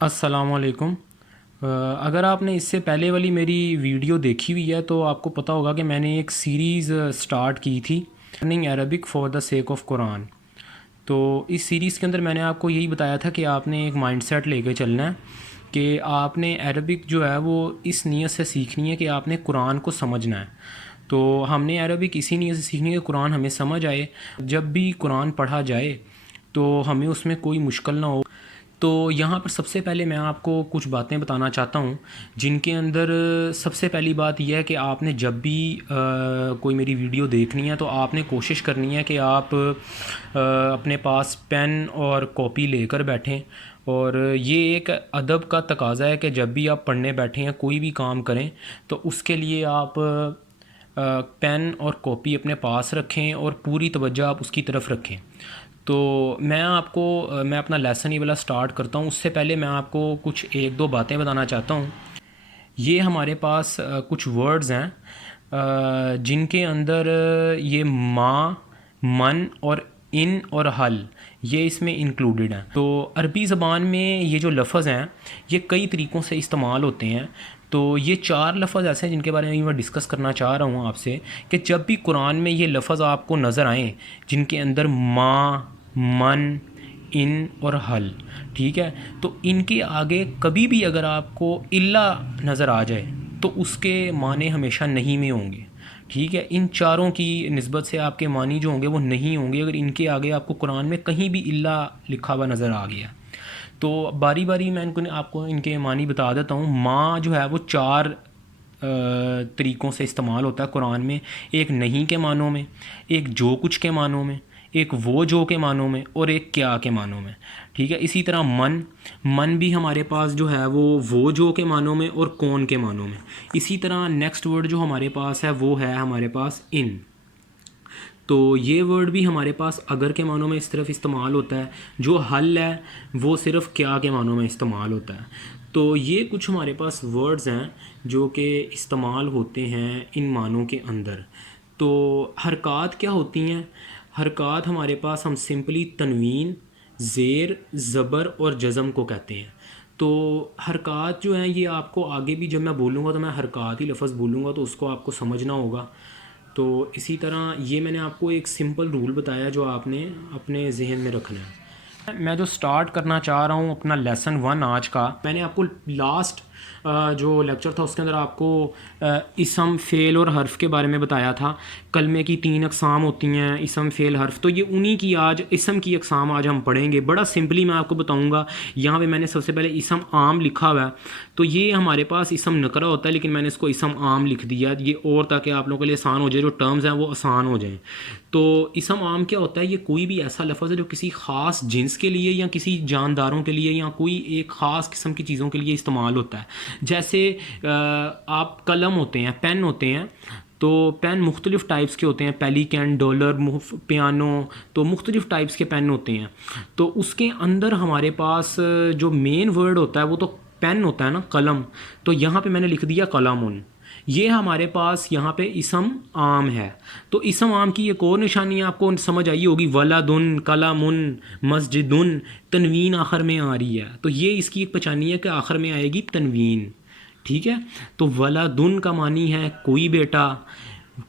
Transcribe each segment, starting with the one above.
السلام علیکم۔ اگر آپ نے اس سے پہلے والی میری ویڈیو دیکھی ہوئی ہے تو آپ کو پتہ ہوگا کہ میں نے ایک سیریز سٹارٹ کی تھی، learning Arabic for the sake of Quran. تو اس سیریز کے اندر میں نے آپ کو یہی بتایا تھا کہ آپ نے ایک مائنڈ سیٹ لے کے چلنا ہے کہ آپ نے عربک جو ہے وہ اس نیت سے سیکھنی ہے کہ آپ نے قرآن کو سمجھنا ہے۔ تو ہم نے عربک اسی نیت سے سیکھنی ہے کہ قرآن ہمیں سمجھ آئے، جب بھی قرآن پڑھا جائے تو ہمیں اس میں کوئی مشکل نہ ہو۔ تو یہاں پر سب سے پہلے میں آپ کو کچھ باتیں بتانا چاہتا ہوں، جن کے اندر سب سے پہلی بات یہ ہے کہ آپ نے جب بھی کوئی میری ویڈیو دیکھنی ہے تو آپ نے کوشش کرنی ہے کہ آپ اپنے پاس پین اور کاپی لے کر بیٹھیں، اور یہ ایک ادب کا تقاضا ہے کہ جب بھی آپ پڑھنے بیٹھیں یا کوئی بھی کام کریں تو اس کے لیے آپ پین اور کاپی اپنے پاس رکھیں اور پوری توجہ آپ اس کی طرف رکھیں۔ تو میں اپنا لیسن یہ والا سٹارٹ کرتا ہوں۔ اس سے پہلے میں آپ کو کچھ ایک دو باتیں بتانا چاہتا ہوں۔ یہ ہمارے پاس کچھ ورڈز ہیں جن کے اندر یہ ما، من اور ان اور حل یہ اس میں انکلوڈڈ ہیں۔ تو عربی زبان میں یہ جو لفظ ہیں یہ کئی طریقوں سے استعمال ہوتے ہیں۔ تو یہ چار لفظ ایسے ہیں جن کے بارے میں میں ڈسکس کرنا چاہ رہا ہوں آپ سے، کہ جب بھی قرآن میں یہ لفظ آپ کو نظر آئیں جن کے اندر ما، من، ان اور حل، ٹھیک ہے، تو ان کے آگے کبھی بھی اگر آپ کو الا نظر آ جائے تو اس کے معنی ہمیشہ نہیں میں ہوں گے، ٹھیک ہے۔ ان چاروں کی نسبت سے آپ کے معنی جو ہوں گے وہ نہیں ہوں گے اگر ان کے آگے آپ کو قرآن میں کہیں بھی الا لکھا ہوا نظر آ گیا۔ تو باری باری میں آپ کو ان کے معنی بتا دیتا ہوں۔ ما جو ہے وہ چار طریقوں سے استعمال ہوتا ہے قرآن میں، ایک نہیں کے معنوں میں، ایک جو کچھ کے معنوں میں، ایک وہ جو کے معنوں میں، اور ایک کیا کے معنوں میں، ٹھیک ہے۔ اسی طرح من بھی ہمارے پاس جو ہے وہ جو کے معنوں میں اور کون کے معنوں میں۔ اسی طرح نیکسٹ ورڈ جو ہمارے پاس ہے وہ ہے ہمارے پاس ان۔ تو یہ ورڈ بھی ہمارے پاس اگر کے معنوں میں اس طرف استعمال ہوتا ہے، جو حل ہے وہ صرف کیا کے معنوں میں استعمال ہوتا ہے۔ تو یہ کچھ ہمارے پاس ورڈز ہیں جو کہ استعمال ہوتے ہیں ان معنوں کے اندر۔ تو حرکات کیا ہوتی ہیں؟ حرکات ہمارے پاس ہم سمپلی تنوین، زیر، زبر اور جزم کو کہتے ہیں۔ تو حرکات جو ہیں یہ آپ کو آگے بھی جب میں بولوں گا تو میں حرکات ہی لفظ بولوں گا تو اس کو آپ کو سمجھنا ہوگا۔ تو اسی طرح یہ میں نے آپ کو ایک سمپل رول بتایا جو آپ نے اپنے ذہن میں رکھنا ہے۔ میں جو سٹارٹ کرنا چاہ رہا ہوں اپنا لیسن 1 آج کا، میں نے آپ کو لاسٹ جو لیکچر تھا اس کے اندر آپ کو اسم، فعل اور حرف کے بارے میں بتایا تھا۔ کلمے کی 3 اقسام ہوتی ہیں، اسم، فعل، حرف۔ تو یہ انہی کی آج اسم کی اقسام آج ہم پڑھیں گے۔ بڑا سمپلی میں آپ کو بتاؤں گا۔ یہاں پہ میں نے سب سے پہلے اسم عام لکھا ہوا ہے، تو یہ ہمارے پاس اسم نکرہ ہوتا ہے لیکن میں نے اس کو اسم عام لکھ دیا یہ اور تاکہ آپ لوگوں کے لیے آسان ہو جائے، جو ٹرمز ہیں وہ آسان ہو جائیں۔ تو اسم عام کیا ہوتا ہے؟ یہ کوئی بھی ایسا لفظ ہے جو کسی خاص جنس کے لیے یا کسی جانداروں کے لیے یا کوئی ایک خاص قسم کی چیزوں کے لیے استعمال ہوتا ہے۔ جیسے آپ قلم ہوتے ہیں، پین ہوتے ہیں، تو پین مختلف ٹائپس کے ہوتے ہیں، پیلیکن، ڈالر، پیانو، تو مختلف ٹائپس کے پین ہوتے ہیں۔ تو اس کے اندر ہمارے پاس جو مین ورڈ ہوتا ہے وہ تو پین ہوتا ہے نا، قلم، تو یہاں پہ میں نے لکھ دیا قلمن۔ یہ ہمارے پاس یہاں پہ اسم عام ہے۔ تو اسم عام کی ایک اور نشانی آپ کو سمجھ آئی ہوگی، ولدن، قلمن، مسجدن، تنوین آخر میں آ رہی ہے۔ تو یہ اس کی ایک پہچانی ہے کہ آخر میں آئے گی تنوین، ٹھیک ہے۔ تو ولدن کا معنی ہے کوئی بیٹا،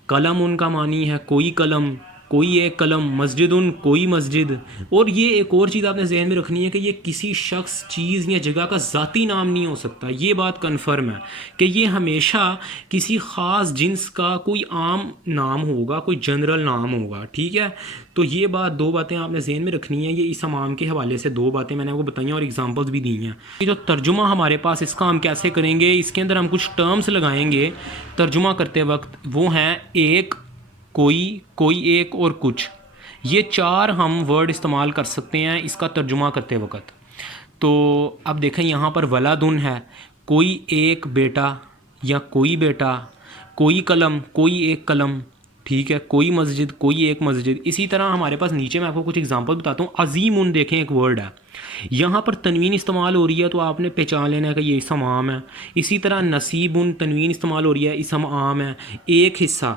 قلمن کا معنی ہے کوئی قلم، کوئی ایک قلم، مسجدن کوئی مسجد۔ اور یہ ایک اور چیز آپ نے ذہن میں رکھنی ہے کہ یہ کسی شخص، چیز یا جگہ کا ذاتی نام نہیں ہو سکتا۔ یہ بات کنفرم ہے کہ یہ ہمیشہ کسی خاص جنس کا کوئی عام نام ہوگا، کوئی جنرل نام ہوگا، ٹھیک ہے۔ تو یہ دو باتیں آپ نے ذہن میں رکھنی ہیں۔ یہ اسم عام کے حوالے سے 2 باتیں میں نے آپ کو بتائی ہیں اور ایگزامپلز بھی دی ہیں۔ یہ جو ترجمہ ہمارے پاس اس کا ہم کیسے کریں گے، اس کے اندر ہم کچھ ٹرمز لگائیں گے ترجمہ کرتے وقت، وہ ہیں ایک، کوئی، کوئی ایک اور کچھ۔ یہ 4 ہم ورڈ استعمال کر سکتے ہیں اس کا ترجمہ کرتے وقت۔ تو اب دیکھیں یہاں پر ولدن ہے، کوئی ایک بیٹا یا کوئی بیٹا، کوئی قلم، کوئی ایک قلم، ٹھیک ہے، کوئی مسجد، کوئی ایک مسجد۔ اسی طرح ہمارے پاس نیچے میں آپ کو کچھ ایگزامپل بتاتا ہوں۔ عظیم، دیکھیں ایک ورڈ ہے، یہاں پر تنوین استعمال ہو رہی ہے تو آپ نے پہچان لینا ہے کہ یہ اسم عام ہے۔ اسی طرح نصیب، تنوین استعمال ہو رہی ہے، اسم عام ہے۔ ایک حصہ،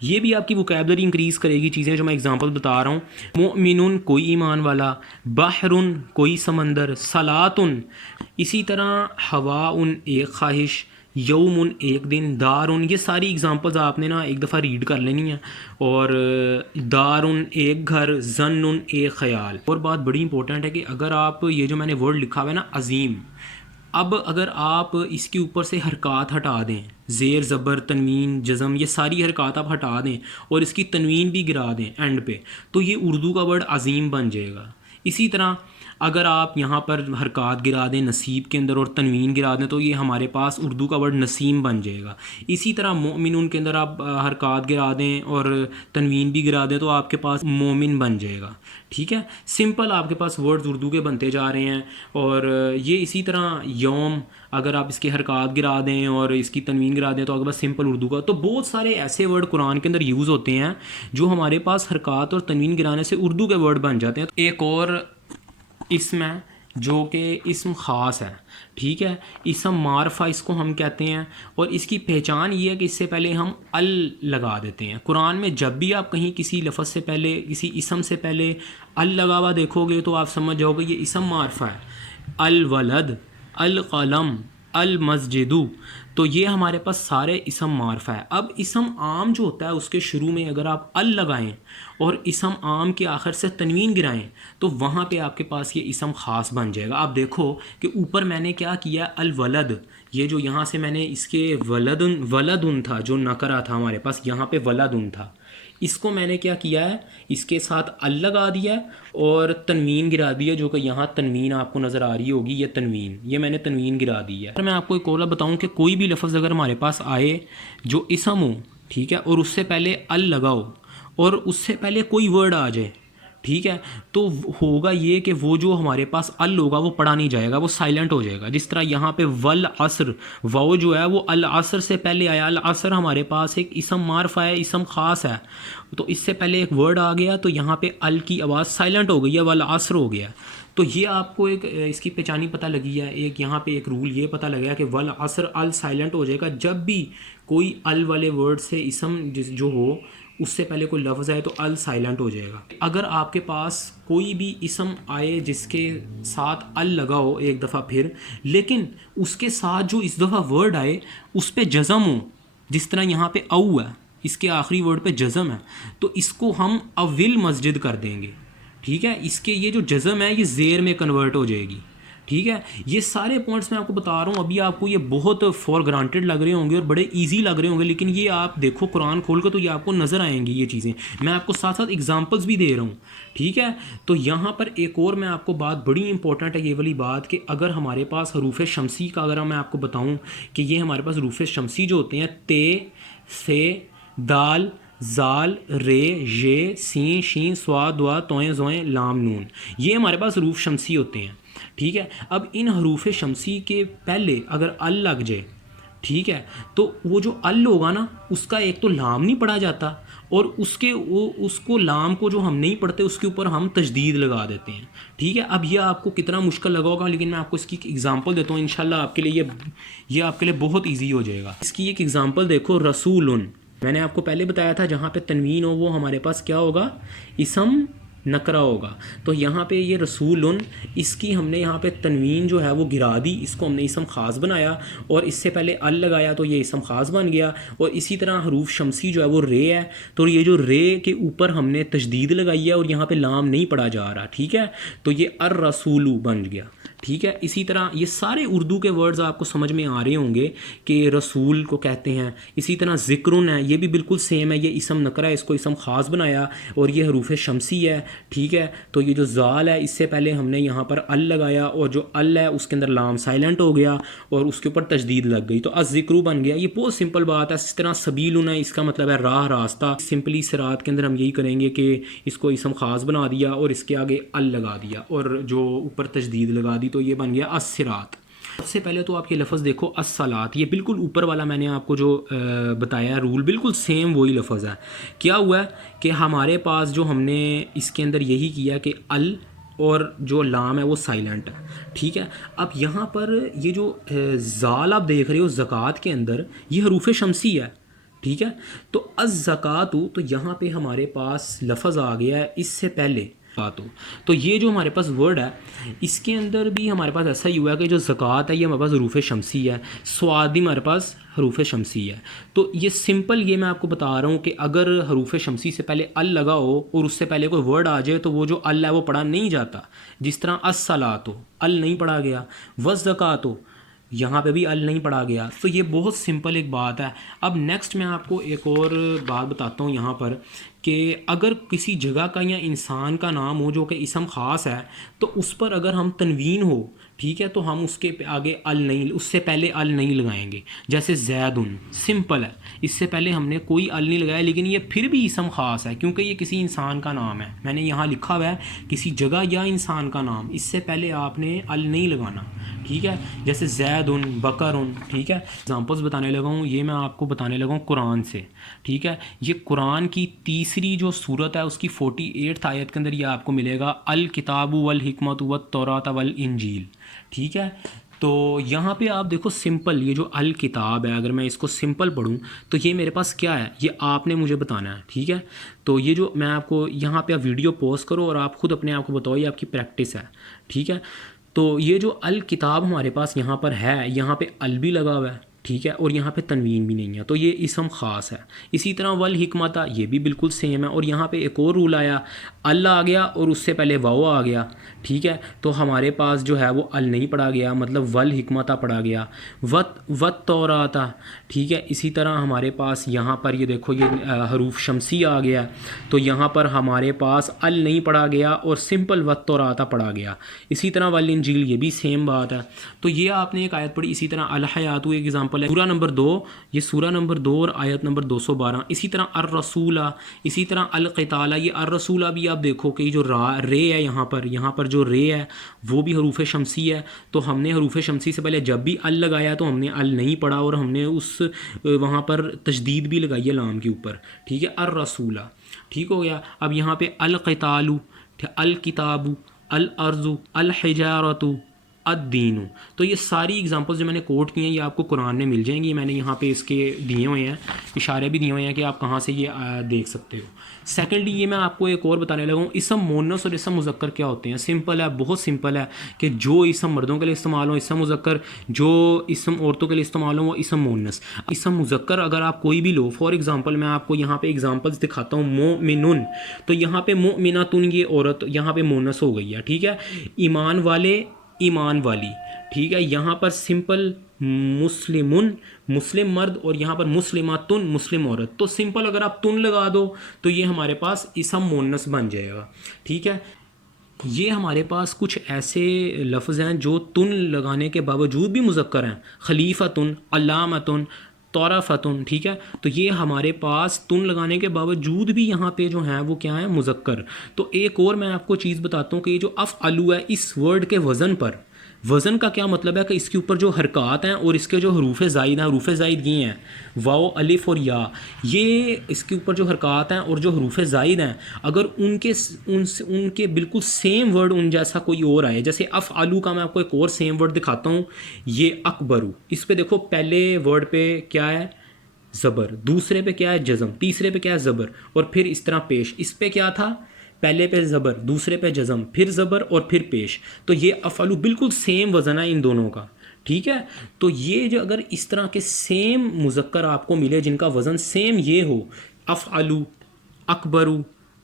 یہ بھی آپ کی وکیبلری انکریز کرے گی، چیزیں جو میں اگزامپل بتا رہا ہوں. مؤمن کوئی ایمان والا، بحر کوئی سمندر، صلاتن اسی طرح، ہواء ایک خواہش، یوم ایک دن، دارن یہ ساری ایگزامپلز آپ نے نا ایک دفعہ ریڈ کر لینی ہیں. اور دارن ایک گھر، ظن ایک خیال. اور بات بڑی امپورٹنٹ ہے کہ اگر آپ یہ جو میں نے ورڈ لکھا ہوا ہے نا عظیم، اب اگر آپ اس کے اوپر سے حرکات ہٹا دیں، زیر زبر تنوین جزم یہ ساری حرکات آپ ہٹا دیں اور اس کی تنوین بھی گرا دیں اینڈ پہ، تو یہ اردو کا ورڈ عظیم بن جائے گا. اسی طرح اگر آپ یہاں پر حرکات گرا دیں نصیب کے اندر اور تنوین گرا دیں تو یہ ہمارے پاس اردو کا ورڈ نسیم بن جائے گا. اسی طرح مومن کے اندر آپ حرکات گرا دیں اور تنوین بھی گرا دیں تو آپ کے پاس مومن بن جائے گا. ٹھیک ہے، سمپل آپ کے پاس ورڈز اردو کے بنتے جا رہے ہیں. اور یہ اسی طرح یوم اگر آپ اس کے حرکات گرا دیں اور اس کی تنوین گرا دیں تو آپ کے پاس سمپل اردو کا. تو بہت سارے ایسے ورڈ قرآن کے اندر یوز ہوتے ہیں جو ہمارے پاس حرکات اور تنوین گرانے سے اردو کے ورڈ بن جاتے ہیں. ایک اور اسم ہے جو کہ اسم خاص ہے. ٹھیک ہے، اسم معرفہ اس کو ہم کہتے ہیں. اور اس کی پہچان یہ ہے کہ اس سے پہلے ہم ال لگا دیتے ہیں. قرآن میں جب بھی آپ کہیں کسی لفظ سے پہلے کسی اسم سے پہلے ال لگا ہوا دیکھو گے تو آپ سمجھ جاؤ گے یہ اسم معرفہ ہے. الولد، القلم، المسجد، تو یہ ہمارے پاس سارے اسم معرفہ ہے. اب اسم عام جو ہوتا ہے اس کے شروع میں اگر آپ ال لگائیں اور اسم عام کے آخر سے تنوین گرائیں تو وہاں پہ آپ کے پاس یہ اسم خاص بن جائے گا. آپ دیکھو کہ اوپر میں نے کیا کیا، الولد، یہ جو یہاں سے میں نے اس کے ولدن تھا جو نکرہ تھا ہمارے پاس، یہاں پہ ولدن تھا، اس کو میں نے کیا کیا ہے، اس کے ساتھ ال لگا دیا ہے اور تنوین گرا دیا، جو کہ یہاں تنوین آپ کو نظر آ رہی ہوگی، یہ تنوین، یہ میں نے تنوین گرا دی ہے. میں آپ کو ایک اور بتاؤں کہ کوئی بھی لفظ اگر ہمارے پاس آئے جو اسم ہو، ٹھیک ہے، اور اس سے پہلے ال لگاؤ اور اس سے پہلے کوئی ورڈ آ جائے، ٹھیک ہے، تو ہوگا یہ کہ وہ جو ہمارے پاس ال ہوگا وہ پڑھا نہیں جائے گا، وہ سائلنٹ ہو جائے گا. جس طرح یہاں پہ والعصر، واو جو ہے وہ العصر سے پہلے آیا. العصر ہمارے پاس ایک اسم معرفہ ہے، اسم خاص ہے، تو اس سے پہلے ایک ورڈ آ گیا تو یہاں پہ ال کی آواز سائلنٹ ہو گئی ہے، والعصر ہو گیا. تو یہ آپ کو ایک اس کی پہچانی پتہ لگی ہے. ایک یہاں پہ ایک رول یہ پتہ لگا کہ والعصر ال سائلنٹ ہو جائے گا جب بھی کوئی ال والے ورڈ سے اسم جو ہو اس سے پہلے کوئی لفظ آئے تو ال سائلنٹ ہو جائے گا. اگر آپ کے پاس کوئی بھی اسم آئے جس کے ساتھ ال لگا ہو ایک دفعہ پھر، لیکن اس کے ساتھ جو اس دفعہ ورڈ آئے اس پہ جزم ہو، جس طرح یہاں پہ او ہے، اس کے آخری ورڈ پہ جزم ہے، تو اس کو ہم اول مسجد کر دیں گے. ٹھیک ہے، اس کے یہ جو جزم ہے یہ زیر میں کنورٹ ہو جائے گی. ٹھیک ہے، یہ سارے پوائنٹس میں آپ کو بتا رہا ہوں. ابھی آپ کو یہ بہت فور گرانٹیڈ لگ رہے ہوں گے اور بڑے ایزی لگ رہے ہوں گے، لیکن یہ آپ دیکھو قرآن کھول کر تو یہ آپ کو نظر آئیں گی یہ چیزیں. میں آپ کو ساتھ ساتھ ایگزامپلس بھی دے رہا ہوں. ٹھیک ہے، تو یہاں پر ایک اور میں آپ کو بات بڑی امپورٹنٹ ہے یہ والی بات، کہ اگر ہمارے پاس حروف شمسی کا اگر میں آپ کو بتاؤں کہ یہ ہمارے پاس حروف شمسی جو ہوتے ہیں، تے، سے، دال، زال، رے، ژ، سین، شین، صاد، دعا، توئیں، زوئیں، لام، نون، یہ ہمارے پاس حروف شمسی ہوتے ہیں. ٹھیک ہے، اب ان حروف شمسی کے پہلے اگر ال لگ جائے، ٹھیک ہے، تو وہ جو ال ہوگا نا اس کا ایک تو لام نہیں پڑھا جاتا، اور اس کو لام کو جو ہم نہیں پڑھتے اس کے اوپر ہم تشدید لگا دیتے ہیں. ٹھیک ہے، اب یہ آپ کو کتنا مشکل لگا ہوگا، لیکن میں آپ کو اس کی ایگزامپل دیتا ہوں انشاءاللہ آپ کے لیے یہ آپ کے لیے بہت ایزی ہو جائے گا. اس کی ایک ایگزامپل دیکھو، رسول، میں نے آپ کو پہلے بتایا تھا جہاں پہ تنوین ہو وہ ہمارے پاس کیا ہوگا، اسم نکرہ ہوگا. تو یہاں پہ یہ رسول، اس کی ہم نے یہاں پہ تنوین جو ہے وہ گرا دی، اس کو ہم نے اسم خاص بنایا اور اس سے پہلے ال لگایا تو یہ اسم خاص بن گیا. اور اسی طرح حروف شمسی جو ہے وہ رے ہے، تو یہ جو رے کے اوپر ہم نے تشدید لگائی ہے اور یہاں پہ لام نہیں پڑھا جا رہا. ٹھیک ہے، تو یہ الرسول بن گیا. ٹھیک ہے، اسی طرح یہ سارے اردو کے ورڈز آپ کو سمجھ میں آ رہے ہوں گے کہ رسول کو کہتے ہیں. اسی طرح ذکرن ہے، یہ بھی بالکل سیم ہے، یہ اسم نکرہ ہے، اس کو اسم خاص بنایا اور یہ حروف شمسی ہے. ٹھیک ہے، تو یہ جو زال ہے اس سے پہلے ہم نے یہاں پر ال لگایا اور جو ال ہے اس کے اندر لام سائلنٹ ہو گیا اور اس کے اوپر تشدید لگ گئی تو الذکر بن گیا. یہ بہت سمپل بات ہے. اس طرح سبیل ہے، اس کا مطلب ہے راہ، راستہ. سمپلی صراط کے اندر ہم یہی کریں گے کہ اس کو اسم خاص بنا دیا اور اس کے آگے ال لگا دیا اور جو اوپر تشدید لگا دی تو یہ بن گیا الصراط. سب سے پہلے تو آپ یہ لفظ دیکھو الصلاۃ، یہ بالکل اوپر والا میں نے آپ کو جو بتایا ہے رول بالکل سیم وہی لفظ ہے. کیا ہوا ہے کہ ہمارے پاس جو ہم نے اس کے اندر یہی کیا کہ ال اور جو لام ہے وہ سائلنٹ ہے. ٹھیک ہے، اب یہاں پر یہ جو زال آپ دیکھ رہے ہو زکوٰۃ کے اندر، یہ حروف شمسی ہے. ٹھیک ہے. تو الزکات تو یہاں پہ ہمارے پاس لفظ آ گیا ہے اس سے پہلے تو یہ جو ہمارے پاس ورڈ ہے اس کے اندر بھی ہمارے پاس ایسا ہی ہوا ہے کہ جو زکوٰۃ ہے یہ ہمارے پاس حروف شمسی ہے, سواد بھی ہمارے پاس حروف شمسی ہے. تو یہ سمپل یہ میں آپ کو بتا رہا ہوں کہ اگر حروف شمسی سے پہلے ال لگا ہو اور اس سے پہلے کوئی ورڈ آ جائے تو وہ جو ال ہے وہ پڑھا نہیں جاتا. جس طرح الصلاۃ ال نہیں پڑھا گیا, والزکوٰۃ یہاں پہ بھی ال نہیں پڑھا گیا. تو یہ بہت سمپل ایک بات ہے. اب نیکسٹ میں آپ کو ایک اور بات بتاتا ہوں یہاں پر کہ اگر کسی جگہ کا یا انسان کا نام ہو جو کہ اسم خاص ہے تو اس پر اگر ہم تنوین ہو, ٹھیک ہے, تو ہم اس کے آگے ال نہیں, اس سے پہلے ال نہیں لگائیں گے. جیسے زیدن سمپل ہے, اس سے پہلے ہم نے کوئی ال نہیں لگایا, لیکن یہ پھر بھی اسم خاص ہے کیونکہ یہ کسی انسان کا نام ہے. میں نے یہاں لکھا ہوا ہے کسی جگہ یا انسان کا نام, اس سے پہلے آپ نے ال نہیں لگانا, ٹھیک ہے. جیسے زیدن, بکرن, ٹھیک ہے. ایگزامپلس بتانے لگا ہوں, یہ میں آپ کو بتانے لگا ہوں قرآن سے, ٹھیک ہے. یہ قرآن کی تیسری جو صورت ہے اس کی 48 آیت کے اندر یہ آپ کو ملے گا الکتاب والحکمت والتوراۃ والانجیل, ٹھیک ہے. تو یہاں پہ آپ دیکھو سمپل یہ جو الکتاب ہے, اگر میں اس کو سمپل پڑھوں تو یہ میرے پاس کیا ہے, یہ آپ نے مجھے بتانا ہے, ٹھیک ہے. تو یہ جو میں آپ کو یہاں پہ آپ ویڈیو پوز کرو اور آپ خود اپنے آپ کو بتاؤ, یہ آپ کی پریکٹس ہے, ٹھیک ہے. تو یہ جو الکتاب ہمارے پاس یہاں پر ہے, یہاں پہ ال بھی لگا ہوا ہے, ٹھیک ہے, اور یہاں پہ تنوین بھی نہیں ہے, تو یہ اسم خاص ہے. اسی طرح والحکمت یہ بھی بالکل سیم ہے, اور یہاں پہ ایک اور رول آیا, ال آ گیا اور اس سے پہلے واو آ گیا, ٹھیک ہے. تو ہمارے پاس جو ہے وہ ال نہیں پڑھا گیا, مطلب والحکمت پڑھا گیا, والتوراۃ, ٹھیک ہے. اسی طرح ہمارے پاس یہاں پر یہ دیکھو یہ حروف شمسی آ گیا, تو یہاں پر ہمارے پاس ال نہیں پڑھا گیا اور سمپل والتوراۃ پڑھا گیا. اسی طرح والانجیل یہ بھی سیم بات ہے. تو یہ آپ نے ایک آیت پڑھی. اسی طرح الحیات ایک ایگزامپل ہے, سورہ نمبر 2, یہ سورہ نمبر 2 اور آیت نمبر 212. اسی طرح الرسول, اسی طرح القتال, یہ الرسول بھی آپ دیکھو کہ جو رے ہے یہاں پر جو رے ہے وہ بھی حروف شمسی ہے. تو ہم نے حروف شمسی سے پہلے جب بھی ال لگایا تو ہم نے ال نہیں پڑھا اور ہم نے اس وہاں پر تشدید بھی لگائی ہے لام کے اوپر, ٹھیک ہے, الرسول, ٹھیک ہو گیا. اب یہاں پہ القتال, الکتاب, الارض, الحجارۃ, الدین. تو یہ ساری ایگزامپلز جو میں نے کوٹ کی ہیں یہ آپ کو قرآن میں مل جائیں گی. میں نے یہاں پہ اس کے دیے ہوئے ہیں, اشارے بھی دیے ہوئے ہیں کہ آپ کہاں سے یہ دیکھ سکتے ہو. سیکنڈلی یہ میں آپ کو ایک اور بتانے لگا ہوں, اسم مونس اور اسم مذکر کیا ہوتے ہیں. سمپل ہے, بہت سمپل ہے کہ جو اسم مردوں کے لیے استعمال ہو اسم مذکر, جو اسم عورتوں کے لیے استعمال ہو وہ اسم مونس. اسم مذکر اگر آپ کوئی بھی لو, فار ایگزامپل میں آپ کو یہاں پہ ایگزامپلس دکھاتا ہوں. مومنن, تو یہاں پہ مومناتن یہ عورت یہاں پہ مونس ہو گئی ہے, ٹھیک ہے. ایمان والے, ایمان والی, ٹھیک ہے. یہاں پر سمپل مسلمن, مسلم مرد, اور یہاں پر مسلماتن, مسلم عورت. تو سمپل اگر آپ تن لگا دو تو یہ ہمارے پاس اسم مونس بن جائے گا, ٹھیک ہے. یہ ہمارے پاس کچھ ایسے لفظ ہیں جو تن لگانے کے باوجود بھی مذکر ہیں. خلیفتن, علامتن, طرفتن, ٹھیک ہے. تو یہ ہمارے پاس تن لگانے کے باوجود بھی یہاں پہ جو ہیں وہ کیا ہیں, مذکر. تو ایک اور میں آپ کو چیز بتاتا ہوں کہ یہ جو افعلوا ہے اس ورڈ کے وزن پر, وزن کا کیا مطلب ہے کہ اس کے اوپر جو حرکات ہیں اور اس کے جو حروف زائد ہیں, حروف زائد یہ ہیں واو, الف اور یا, یہ اس کے اوپر جو حرکات ہیں اور جو حروف زائد ہیں اگر ان کے بالکل سیم ورڈ ان جیسا کوئی اور آئے, جیسے افعلوا کا میں آپ کو ایک اور سیم ورڈ دکھاتا ہوں, یہ اکبرو. اس پہ دیکھو پہلے ورڈ پہ کیا ہے, زبر, دوسرے پہ کیا ہے, جزم, تیسرے پہ کیا ہے, زبر, اور پھر اس طرح پیش. اس پہ کیا تھا, پہلے پہ زبر, دوسرے پہ جزم, پھر زبر اور پھر پیش. تو یہ افعلوا بالکل سیم وزن ہے ان دونوں کا, ٹھیک ہے. تو یہ جو اگر اس طرح کے سیم مذکر آپ کو ملے جن کا وزن سیم یہ ہو, افعلوا, اکبرو,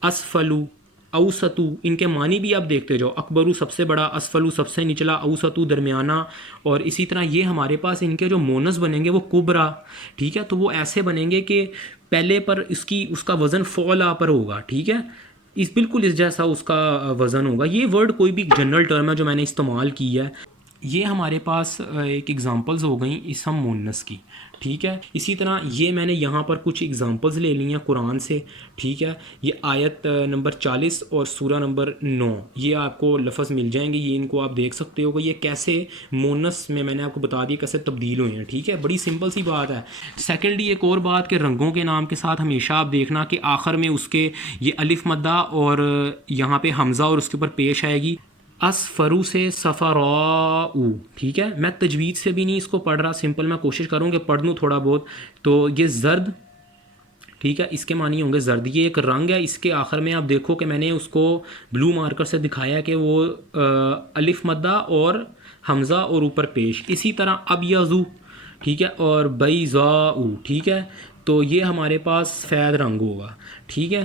اسفلو, اوسطو, ان کے معنی بھی آپ دیکھتے جاؤ. اکبرو سب سے بڑا, اسفلو سب سے نچلا, اوسطو درمیانہ, اور اسی طرح یہ ہمارے پاس ان کے جو مونس بنیں گے وہ کبرا, ٹھیک ہے. تو وہ ایسے بنیں گے کہ پہلے پر اس کا وزن فعلا پر ہوگا, ٹھیک ہے, بالکل اس جیسا اس کا وزن ہوگا. یہ ورڈ کوئی بھی جنرل ٹرم ہے جو میں نے استعمال کی ہے. یہ ہمارے پاس ایک ایگزامپلز ہو گئیں اسم مونس کی, ٹھیک ہے. اسی طرح یہ میں نے یہاں پر کچھ ایگزامپلز لے لی ہیں قرآن سے, ٹھیک ہے. یہ آیت نمبر 40 اور سورہ نمبر 9, یہ آپ کو لفظ مل جائیں گے. یہ ان کو آپ دیکھ سکتے ہو کہ یہ کیسے مونس میں نے آپ کو بتا دیا کیسے تبدیل ہوئے ہیں, ٹھیک ہے. بڑی سمپل سی بات ہے. سیکنڈلی ایک اور بات کہ رنگوں کے نام کے ساتھ ہمیشہ آپ دیکھنا کہ آخر میں اس کے یہ الف مدہ اور یہاں پہ حمزہ اور اس کے اوپر پیش آئے گی. اسفرو سے صفراء, ٹھیک ہے. میں تجوید سے بھی نہیں اس کو پڑھ رہا, سمپل میں کوشش کروں کہ پڑھ لوں تھوڑا بہت. تو یہ زرد, ٹھیک ہے، اس کے معنی ہوں گے زرد. یہ ایک رنگ ہے، اس کے آخر میں آپ دیکھو کہ میں نے اس کو بلو مارکر سے دکھایا کہ وہ الف مدہ اور حمزہ اور اوپر پیش. اسی طرح ابیضو، ٹھیک ہے، اور بیضاء، ٹھیک ہے، تو یہ ہمارے پاس سفید رنگ ہوگا. ٹھیک ہے،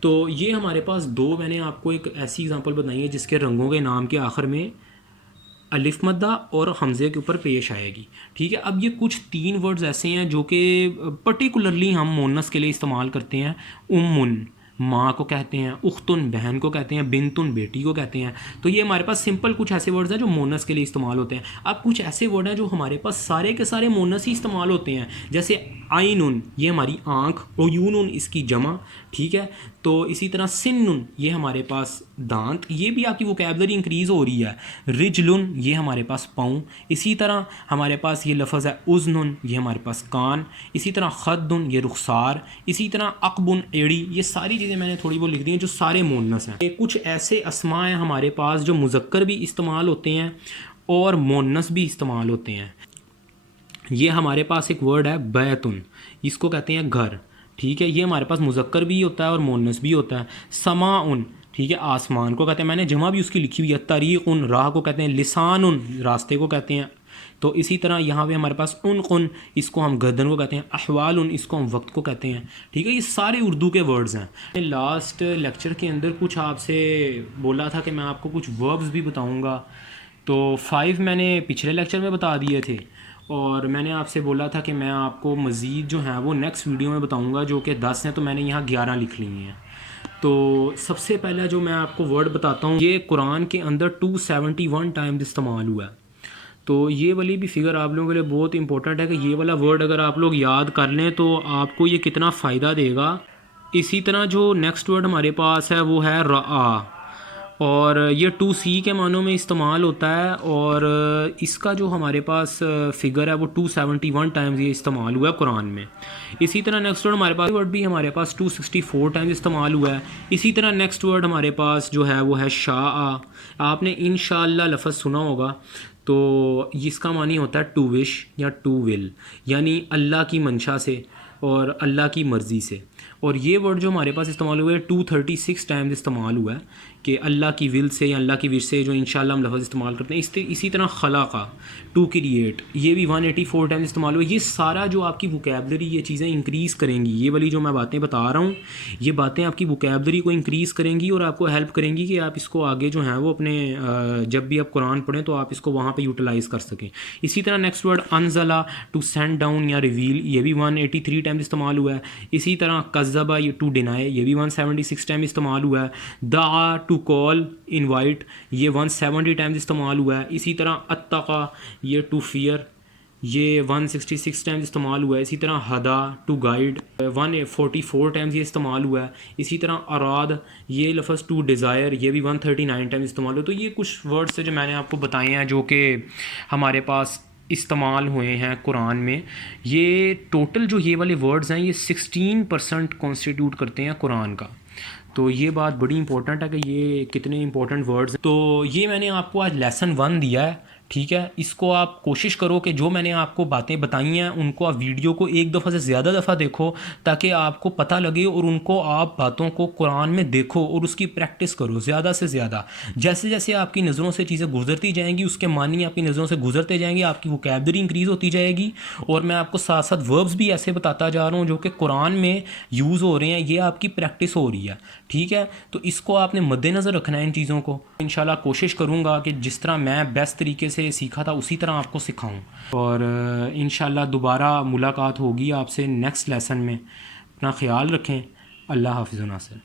تو یہ ہمارے پاس دو، میں نے آپ کو ایک ایسی اگزامپل بتائی ہے جس کے رنگوں کے نام کے آخر میں الف مدہ اور حمزے کے اوپر پیش آئے گی. ٹھیک ہے، اب یہ کچھ 3 ورڈز ایسے ہیں جو کہ پرٹیکولرلی ہم مونس کے لیے استعمال کرتے ہیں. امن ماں کو کہتے ہیں، اختن بہن کو کہتے ہیں، بنتن بیٹی کو کہتے ہیں. تو یہ ہمارے پاس سمپل کچھ ایسے ورڈز ہیں جو مونس کے لیے استعمال ہوتے ہیں. اب کچھ ایسے ورڈ ہیں جو ہمارے پاس سارے کے سارے مونس ہی استعمال ہوتے ہیں، جیسے عینن یہ ہماری آنکھ، عیون اس کی جمع. ٹھیک ہے، تو اسی طرح سنن یہ ہمارے پاس دانت، یہ بھی آپ کی ووکیبلری انکریز ہو رہی ہے. رجلن یہ ہمارے پاس پاؤں. اسی طرح ہمارے پاس یہ لفظ ہے اذن، یہ ہمارے پاس کان. اسی طرح خدن یہ رخسار. اسی طرح عقبن ایڑی. یہ ساری چیزیں میں نے تھوڑی بہت لکھ دی ہیں جو سارے مونس ہیں. کچھ ایسے اسماء ہیں ہمارے پاس جو مذکر بھی استعمال ہوتے ہیں اور مونس بھی استعمال ہوتے ہیں. یہ ہمارے پاس ایک ورڈ ہے بیتن، اس کو کہتے ہیں گھر. ٹھیک ہے، یہ ہمارے پاس مذکر بھی ہوتا ہے اور مونس بھی ہوتا ہے. سماعن ٹھیک ہے، آسمان کو کہتے ہیں، میں نے جمع بھی اس کی لکھی ہوئی ہے. طریقن راہ کو کہتے ہیں. لسان راستے کو کہتے ہیں. تو اسی طرح یہاں پہ ہمارے پاس عنقن، اس کو ہم گردن کو کہتے ہیں. احوال اس کو ہم وقت کو کہتے ہیں. ٹھیک ہے، یہ سارے اردو کے ورڈز ہیں. میں لاسٹ لیکچر کے اندر کچھ آپ سے بولا تھا کہ میں آپ کو کچھ وربز بھی بتاؤں گا، تو 5 میں نے پچھلے لیکچر میں بتا دیے تھے، اور میں نے آپ سے بولا تھا کہ میں آپ کو مزید جو ہیں وہ نیکسٹ ویڈیو میں بتاؤں گا، جو کہ 10 ہیں، تو میں نے یہاں 11 لکھ لی ہیں. تو سب سے پہلا جو میں آپ کو ورڈ بتاتا ہوں، یہ قرآن کے اندر 271 ٹائمز استعمال ہوا ہے. تو یہ والی بھی فگر آپ لوگوں کے لیے بہت امپورٹنٹ ہے کہ یہ والا ورڈ اگر آپ لوگ یاد کر لیں تو آپ کو یہ کتنا فائدہ دے گا. اسی طرح جو نیکسٹ ورڈ ہمارے پاس ہے وہ ہے رعا، اور یہ 2C کے معنوں میں استعمال ہوتا ہے، اور اس کا جو ہمارے پاس فگر ہے وہ 271 ٹائمز یہ استعمال ہوا ہے قرآن میں. اسی طرح نیکسٹ ورڈ ہمارے پاس بھی ہمارے پاس 264 ٹائمز استعمال ہوا ہے. اسی طرح نیکسٹ ورڈ ہمارے پاس جو ہے وہ ہے شاء. آپ نے انشاءاللہ لفظ سنا ہوگا، تو اس کا معنی ہوتا ہے ٹو وش یا ٹو ول، یعنی اللہ کی منشا سے اور اللہ کی مرضی سے. اور یہ ورڈ جو ہمارے پاس استعمال ہوئے 236 ٹائمز استعمال ہوا ہے کہ اللہ کی ول سے یا اللہ کی وش سے جو انشاءاللہ ہم لفظ استعمال کرتے ہیں. اسی طرح خلاقہ ٹو کریٹ، یہ بھی 184 ٹائمز استعمال ہوئے. یہ سارا جو آپ کی ووکیبلری یہ چیزیں انکریز کریں گی، یہ والی جو میں باتیں بتا رہا ہوں یہ باتیں آپ کی ووکیبلری کو انکریز کریں گی اور آپ کو ہیلپ کریں گی کہ آپ اس کو آگے جو ہیں وہ اپنے جب بھی آپ قرآن پڑھیں تو آپ اس کو وہاں پہ یوٹیلائز کر سکیں. اسی طرح نیکسٹ ورڈ انزلہ ٹو سینڈ ڈاؤن یا ریویل، یہ بھی 183 ٹائمز استعمال ہوا ہے. اسی طرح کذبہ یہ ٹو ڈینائی، یہ بھی 176 ٹائم استعمال ہوا ہے. دعا ٹو کال انوائٹ، یہ 170 ٹائمز استعمال ہوا ہے. اسی طرح اتقا یہ ٹو فیئر، یہ 166 ٹائمز استعمال ہوا ہے. اسی طرح ہدا ٹو گائیڈ 144 ٹائمز یہ استعمال ہوا ہے. اسی طرح اراد یہ لفظ ٹو ڈیزائر، یہ بھی 139 ٹائمز استعمال ہوا. تو یہ کچھ ورڈس جو میں نے آپ کو بتائے ہیں جو کہ ہمارے پاس استعمال ہوئے ہیں قرآن میں. یہ ٹوٹل جو یہ والے ورڈز ہیں یہ 16% کانسٹیٹیوٹ کرتے ہیں قرآن کا. تو یہ بات بڑی امپورٹنٹ ہے کہ یہ کتنے امپورٹنٹ ورڈز ہیں. تو یہ میں نے آپ کو آج لیسن 1 دیا ہے. ٹھیک ہے، اس کو آپ کوشش کرو کہ جو میں نے آپ کو باتیں بتائی ہیں ان کو آپ ویڈیو کو ایک دفعہ سے زیادہ دفعہ دیکھو تاکہ آپ کو پتہ لگے، اور ان کو آپ باتوں کو قرآن میں دیکھو اور اس کی پریکٹس کرو زیادہ سے زیادہ. جیسے جیسے آپ کی نظروں سے چیزیں گزرتی جائیں گی اس کے معنی آپ کی نظروں سے گزرتے جائیں گے، آپ کی ووکیبلری انکریز ہوتی جائے گی. اور میں آپ کو ساتھ ساتھ وربز بھی ایسے بتاتا جا رہا ہوں جو کہ قرآن میں یوز ہو رہے ہیں، یہ آپ کی پریکٹس ہو رہی ہے. ٹھیک ہے، تو اس کو آپ نے مد نظر رکھنا ہے ان چیزوں کو. انشاءاللہ کوشش کروں گا کہ جس طرح میں بیسٹ طریقے سے سیکھا تھا اسی طرح آپ کو سکھاؤں، اور انشاءاللہ دوبارہ ملاقات ہوگی آپ سے نیکسٹ لیسن میں. اپنا خیال رکھیں. اللہ حافظ و ناصر.